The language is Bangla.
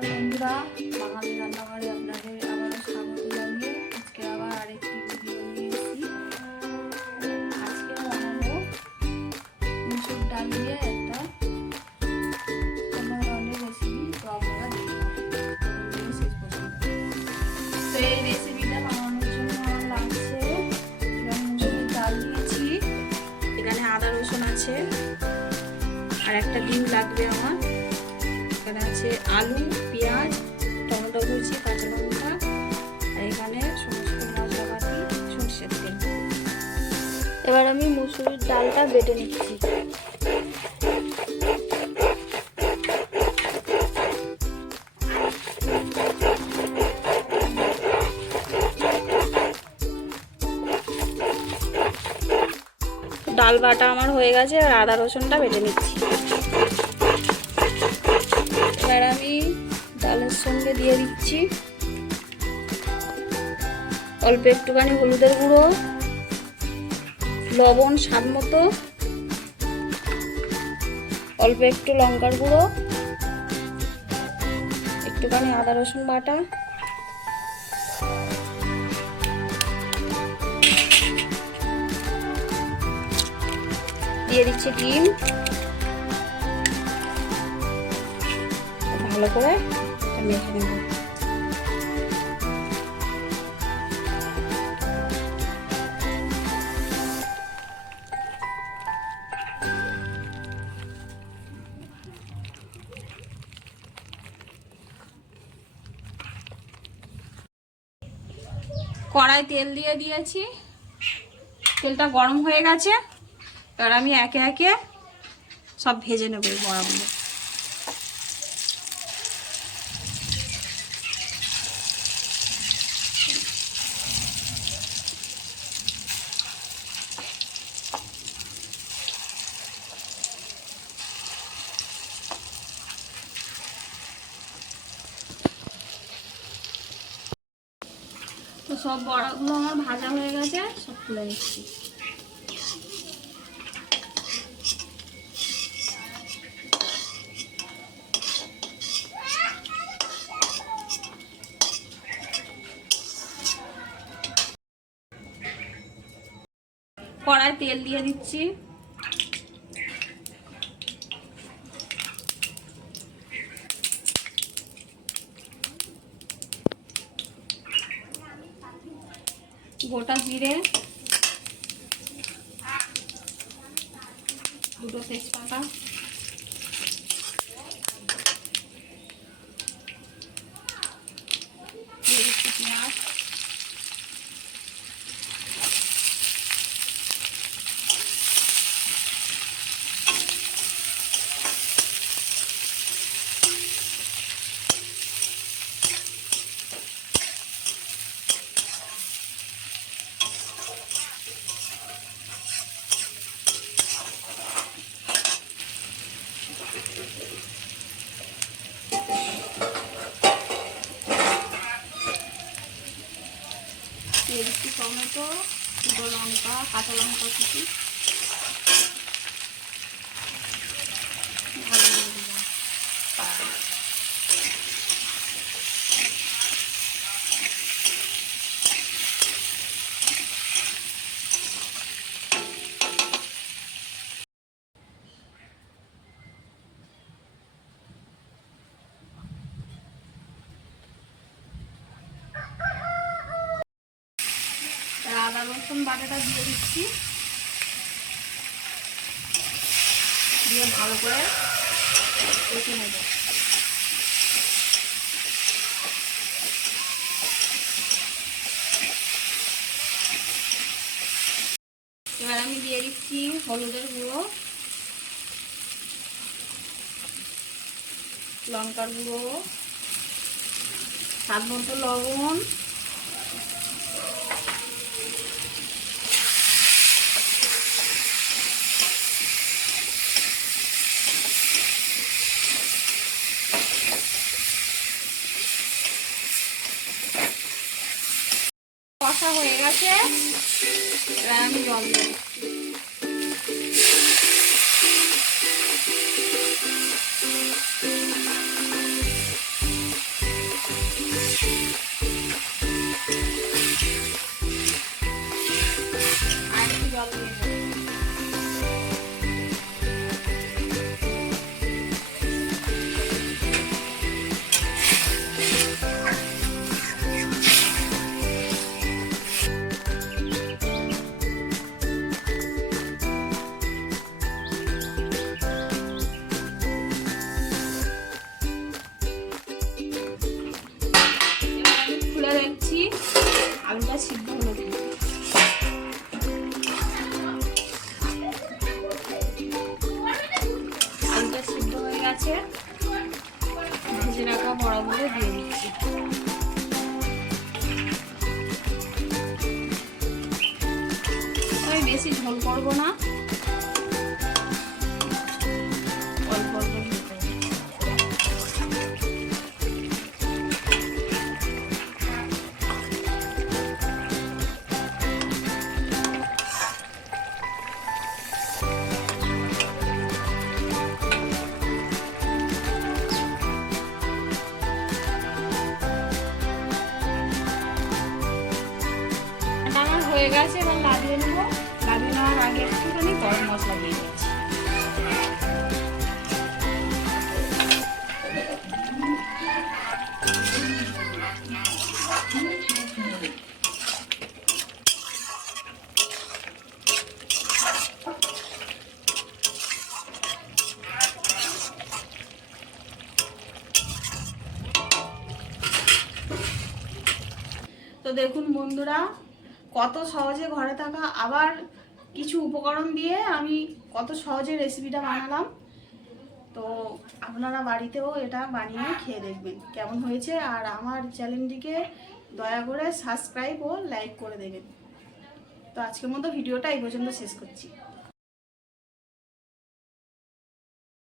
নমস্কার বন্ধুরা, বাঙালি রান্নাঘরে আপনাদের আবারও স্বাগত জানিয়ে আজকে আবার আরেকটি ভিডিও নিয়ে এসেছি। আজকে বানাবো মুসুর ডাল দিয়ে একটা অন্য ধরনের রেসিপি। তো আপনারা দেখুন শেষ পর্যন্ত। তো এই রেসিপিটা বানানোর জন্য আমার লাগছে মুসুরির ডাল নিয়েছি, এখানে আদা রসুন আছে, আর একটা ডিম লাগবে আমার। এখানে আছে আলু, পেঁয়াজ, টমেটো কুচি, কাঁচা লঙ্কা, আর এখানে সমস্ত মশলাপাতি, সরষের তেল। এবার আমি মুসুরির ডালটা বেটে নিচ্ছি। ডাল বাটা আমার হয়ে গেছে, আর আদা রসুনটা বেটে নিচ্ছি। এবার আমি ডালের সঙ্গে দিয়ে দিচ্ছি অল্প একটুখানি হলুদের গুঁড়ো, লবণ স্বাদ মতো, অল্প একটু লঙ্কার গুঁড়ো, একটুখানি আদা রসুন বাটা, দিয়ে দিচ্ছি ডিম। ভালো করে মেখে নেব। কড়াই তেল দিয়ে দিয়েছি, তেলটা গরম হয়ে গেছে। এবার আমি একে একে সব ভেজে নেব এই বড়াগুলো। তো সব বড়াগুলো আমার ভাজা হয়ে গেছে, সব তুলে নিচ্ছি। কড়াই তেল দিয়ে দিচ্ছি, গোটা জিরে, দুটো তেজপাতা, দিয়ে দিচ্ছি পেঁয়াজ, দিয়ে দিচ্ছি টমেটো, দুটো লঙ্কা, কাঁচা লঙ্কা কুচি, ভালো করে দিলাম। আদা রসুন বাটাটা দিয়ে দিচ্ছি, দিয়ে ভালো করে কষে নেব। এবার আমি দিয়ে দিচ্ছি হলুদের গুঁড়ো, লঙ্কার গুঁড়ো, স্বাদ মতো লবণ, কষা হয়ে গেছে। এবার আমি জল দেব। ভেজে রাখা বড়াগুলো দিয়ে দিচ্ছি। আমি বেশি ঝোল করবো না, অল্প অল্প ঝোল করবো। আমার হয়ে গেছে, এবার লাগিয়ে নেবো। লাগিয়ে নেওয়ার আগে একটুখানি গরম মশলা দিয়ে দিচ্ছি। তো দেখুন বন্ধুরা, কত সহজে ঘরে থাকা আবার কিছু উপকরণ দিয়ে আমি কত সহজে রেসিপিটা বানালাম। তো আপনারা বাড়িতেও এটা বানিয়ে খেয়ে দেখবেন কেমন হয়েছে, আর আমার চ্যানেলটিকে দয়া করে সাবস্ক্রাইব ও লাইক করে দেবেন। তো আজকের মতো ভিডিওটা এই পর্যন্ত শেষ করছি।